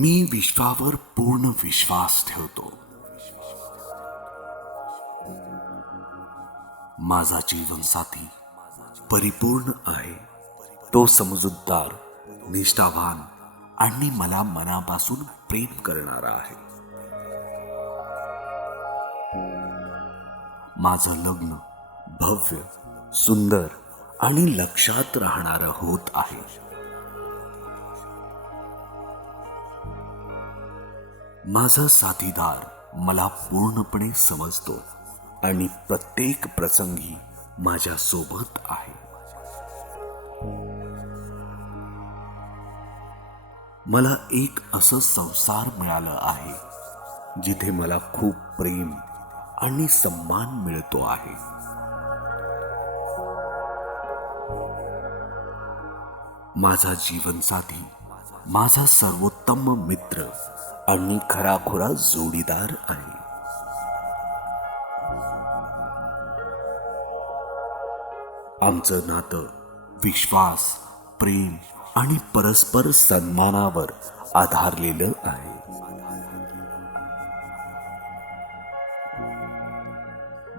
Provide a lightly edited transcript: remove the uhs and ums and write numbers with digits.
मी विश्वावर पूर्ण विश्वास ठेवतो. माझा जीवनसाथी परिपूर्ण आहे. तो समजूतदार, निष्ठावान आणि मला मनापासून प्रेम करणारा आहे. माझं लग्न भव्य, सुंदर आणि लक्षात राहणारं होत आहे. माझा साथीदार मला पूर्णपणे समजतो आणि प्रत्येक प्रसंगी माझ्या सोबत आहे. मला एक असं संसार मिळालं आहे जिथे मला खूप प्रेम आणि सन्मान मिळतो आहे. माझा जीवनसाथी माझा सर्वोत्तम मित्र आणि खराखुरा जोडीदार आहे. आमचं नातं विश्वास, प्रेम आणि परस्पर सन्मानावर आधारलेलं आहे.